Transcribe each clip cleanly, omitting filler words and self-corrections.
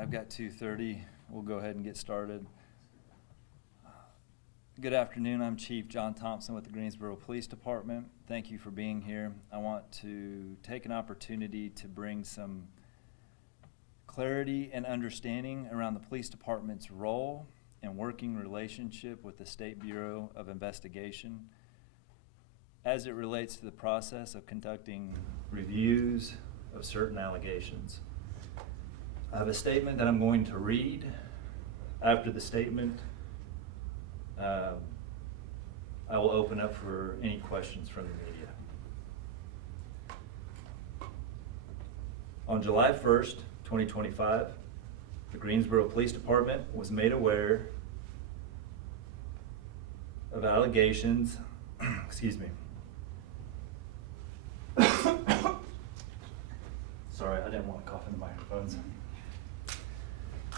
I've got 2:30. We'll go ahead and get started. Good afternoon. I'm Chief John Thompson with the Greensboro Police Department. Thank you for being here. I want to take an opportunity to bring some clarity and understanding around the police department's role and working relationship with the State Bureau of Investigation as it relates to the process of conducting reviews of certain allegations. I have a statement that I'm going to read. After the statement, I will open up for any questions from the media. On July 1st, 2025, the Greensboro Police Department was made aware of allegations, excuse me. Sorry, I didn't want to cough in the microphones.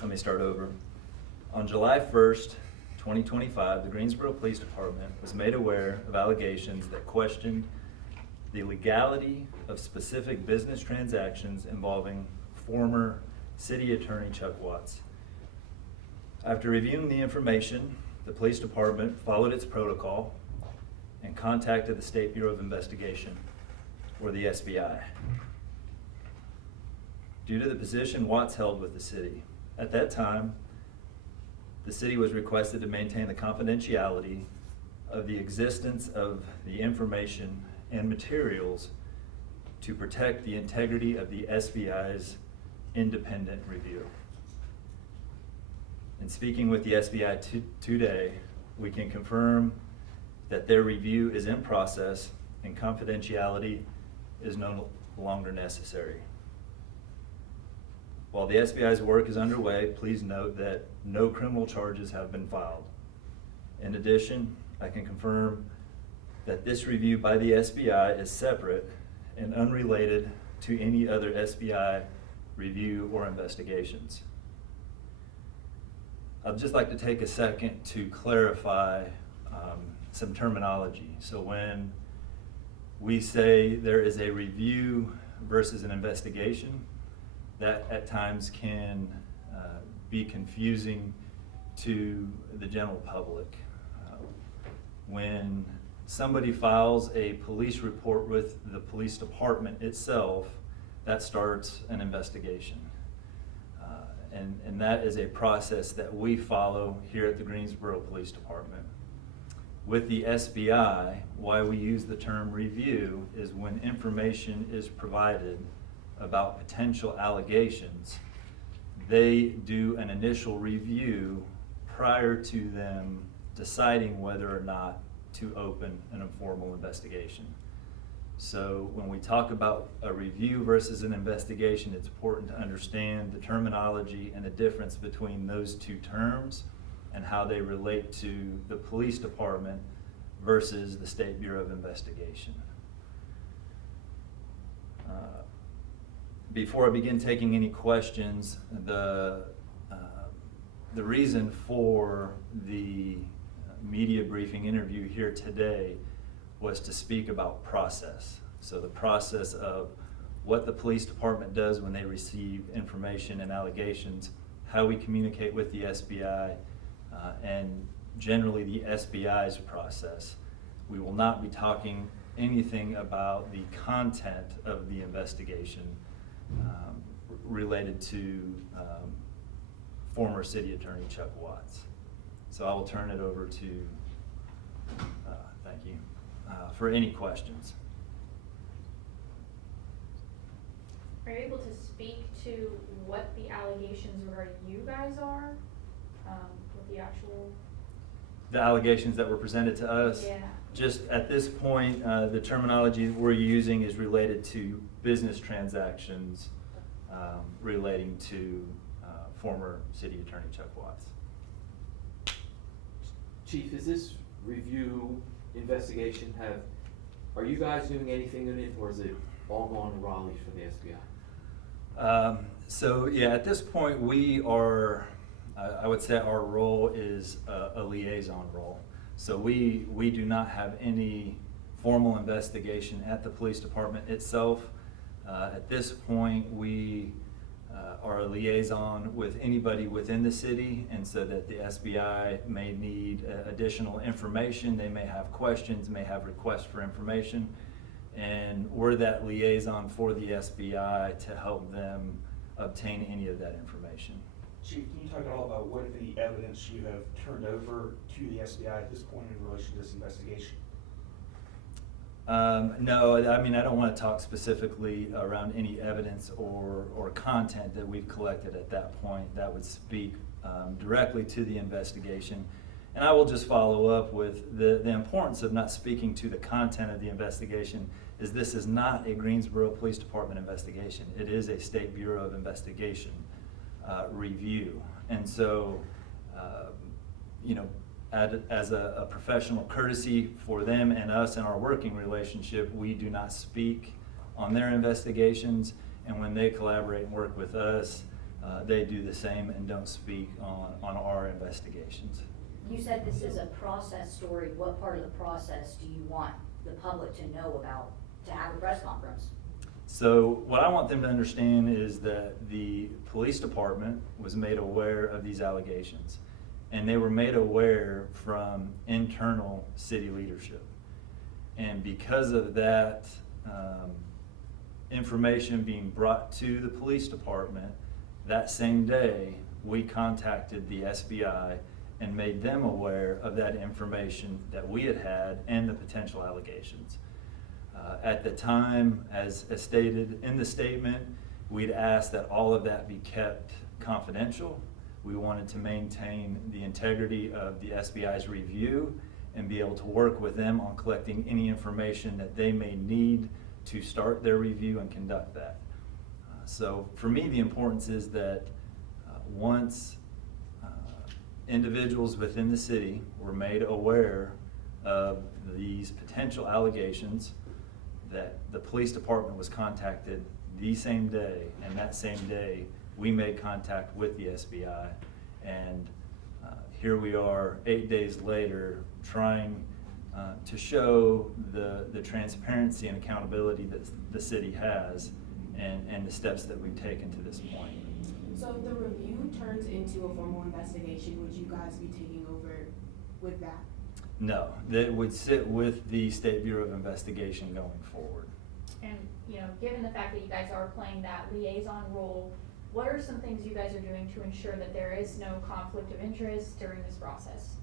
Let me start over. On July 1st, 2025, the Greensboro Police Department was made aware of allegations that questioned the legality of specific business transactions involving former City Attorney Chuck Watts. After reviewing the information, the police department followed its protocol and contacted the State Bureau of Investigation, or the SBI. Due to the position Watts held with the city, at that time, the city was requested to maintain the confidentiality of the existence of the information and materials to protect the integrity of the SBI's independent review. In speaking with the SBI today, we can confirm that their review is in process and confidentiality is no longer necessary. While the SBI's work is underway, please note that no criminal charges have been filed. In addition, I can confirm that this review by the SBI is separate and unrelated to any other SBI review or investigations. I'd just like to take a second to clarify some terminology. So when we say there is a review versus an investigation, that at times can be confusing to the general public. When somebody files a police report with the police department itself, that starts an investigation. And that is a process that we follow here at the Greensboro Police Department. With the SBI, why we use the term review is when information is provided about potential allegations, they do an initial review prior to them deciding whether or not to open an informal investigation. So when we talk about a review versus an investigation, it's important to understand the terminology and the difference between those two terms and how they relate to the police department versus the State Bureau of Investigation. Before I begin taking any questions, the reason for the media briefing interview here today was to speak about process. So the process of what the police department does when they receive information and allegations, how we communicate with the SBI, and generally the SBI's process. We will not be talking anything about the content of the investigation related to former City Attorney Chuck Watts. So I will turn it over to, thank you, for any questions. Are you able to speak to what the allegations regarding you guys are? What the actual... The allegations that were presented to us? Yeah. Just at this point, the terminology we're using is related to business transactions relating to former City Attorney Chuck Watts. Chief, is this review investigation are you guys doing anything in it, or is it all going to Raleigh for the SBI? So yeah, at this point we are, I would say our role is a liaison role. So we do not have any formal investigation at the police department itself. At this point, we are a liaison with anybody within the city, and so that the SBI may need additional information, they may have questions, may have requests for information, and we're that liaison for the SBI to help them obtain any of that information. Chief, can you talk at all about what, if any, evidence you have turned over to the SBI at this point in relation to this investigation? No, I mean, I don't want to talk specifically around any evidence or content that we've collected at that point. That would speak directly to the investigation. And I will just follow up with the importance of not speaking to the content of the investigation is this is not a Greensboro Police Department investigation. It is a State Bureau of Investigation review. And so, you know, as a professional courtesy for them and us in our working relationship, we do not speak on their investigations, and when they collaborate and work with us, they do the same and don't speak on our investigations. You said this is a process story. What part of the process do you want the public to know about to have a press conference? So what I want them to understand is that the police department was made aware of these allegations, and they were made aware from internal city leadership. And because of that information being brought to the police department, that same day, we contacted the SBI and made them aware of that information that we had and the potential allegations. At the time, as stated in the statement, we'd asked that all of that be kept confidential. We wanted to maintain the integrity of the SBI's review and be able to work with them on collecting any information that they may need to start their review and conduct that. So for me, the importance is that once individuals within the city were made aware of these potential allegations, that the police department was contacted the same day, and that same day we made contact with the SBI, and here we are 8 days later trying to show the transparency and accountability that the city has and the steps that we've taken to this point. So if the review turns into a formal investigation, would you guys be taking over with that? No, that would sit with the State Bureau of Investigation going forward. And, you know, given the fact that you guys are playing that liaison role, what are some things you guys are doing to ensure that there is no conflict of interest during this process?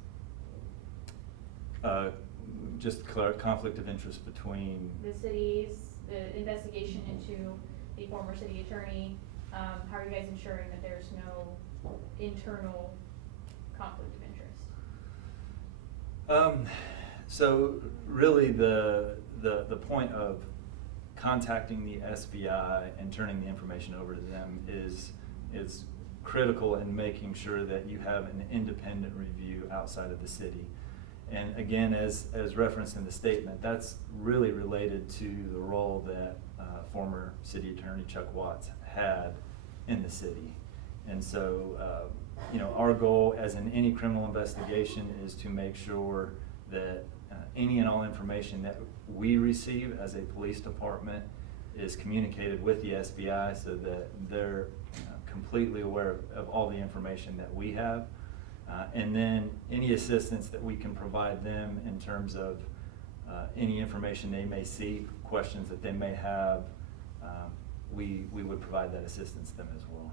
Just conflict of interest between The investigation into the former city attorney, how are you guys ensuring that there's no internal conflict of interest? So really the point of contacting the SBI and turning the information over to them is critical in making sure that you have an independent review outside of the city. And again, as referenced in the statement, that's really related to the role that former city attorney Chuck Watts had in the city. And so, you know, our goal, as in any criminal investigation, is to make sure that any and all information that we receive as a police department is communicated with the SBI so that they're completely aware of all the information that we have. And then any assistance that we can provide them in terms of any information they may see, questions that they may have, we would provide that assistance to them as well.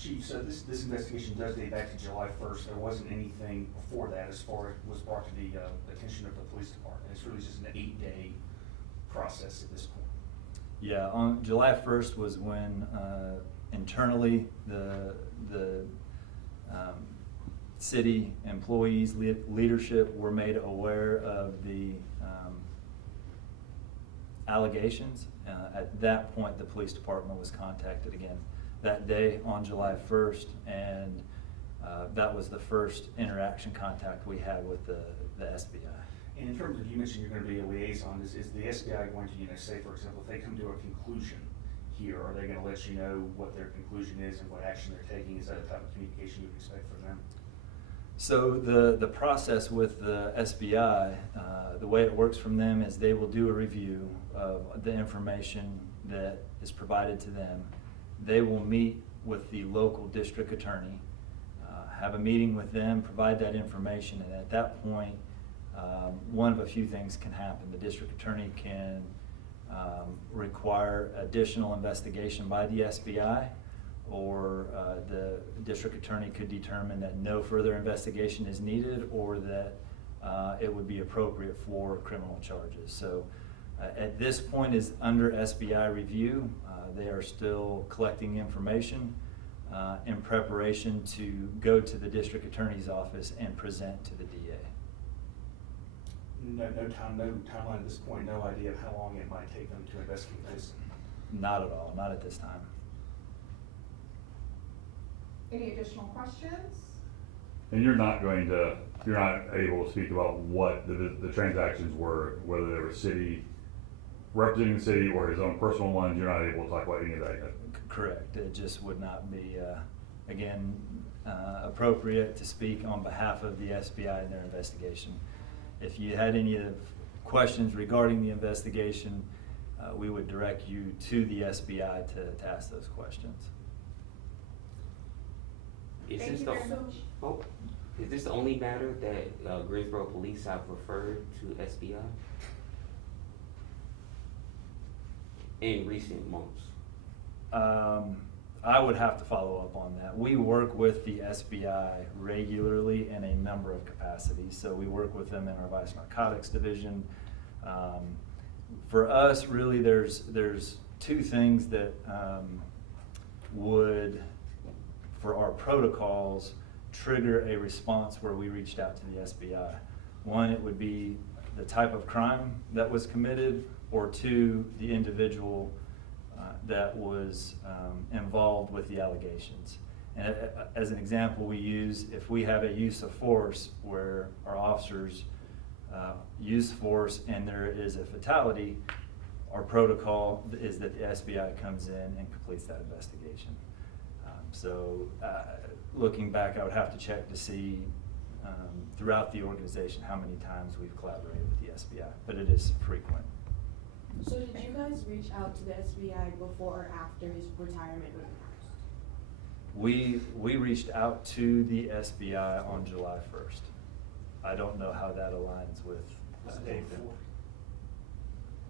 Chief, so this investigation does date back to July 1st. There wasn't anything before that as far as was brought to the attention of the police department. It's really just an 8-day process at this point. Yeah, on July 1st was when internally the city employees, leadership were made aware of the allegations. At that point, the police department was contacted again that day on July 1st, and that was the first interaction contact we had with the SBI. And in terms of, you mentioned you're going to be a liaison, is the SBI going to, say, for example, if they come to a conclusion here, are they going to let you know what their conclusion is and what action they're taking? Is that a type of communication you would expect from them? So the process with the SBI, the way it works from them is they will do a review of the information that is provided to them. they will meet with the local district attorney, have a meeting with them, provide that information, and at that point, one of a few things can happen. The district attorney can require additional investigation by the SBI, or the district attorney could determine that no further investigation is needed, or that it would be appropriate for criminal charges. So at this point is under SBI review. They are still collecting information in preparation to go to the district attorney's office and present to the DA. No timeline at this point, no idea of how long it might take them to investigate this. Not at all, not at this time. Any additional questions? And you're not able to speak about what the transactions were, whether they were city, representing the city or his own personal ones. You're not able to talk about any of that yet. Correct. It just would not be, again, appropriate to speak on behalf of the SBI in their investigation. If you had any questions regarding the investigation, we would direct you to the SBI to ask those questions. Is Thank this you the, very much. oh, is this the only matter that Greensboro Police have referred to SBI in recent months? I would have to follow up on that. We work with the SBI regularly in a number of capacities. So we work with them in our vice narcotics division. For us, really, there's two things that would, for our protocols, trigger a response where we reached out to the SBI. One, it would be the type of crime that was committed, or two, the individual that was involved with the allegations. And as an example, we use, if we have a use of force where our officers use force and there is a fatality, our protocol is that the SBI comes in and completes that investigation. So looking back, I would have to check to see throughout the organization how many times we've collaborated with the SBI, but it is frequent. So did you guys reach out to the SBI before or after his retirement was announced? We reached out to the SBI on July 1st. I don't know how that aligns with It was the day before.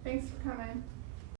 Thanks for coming.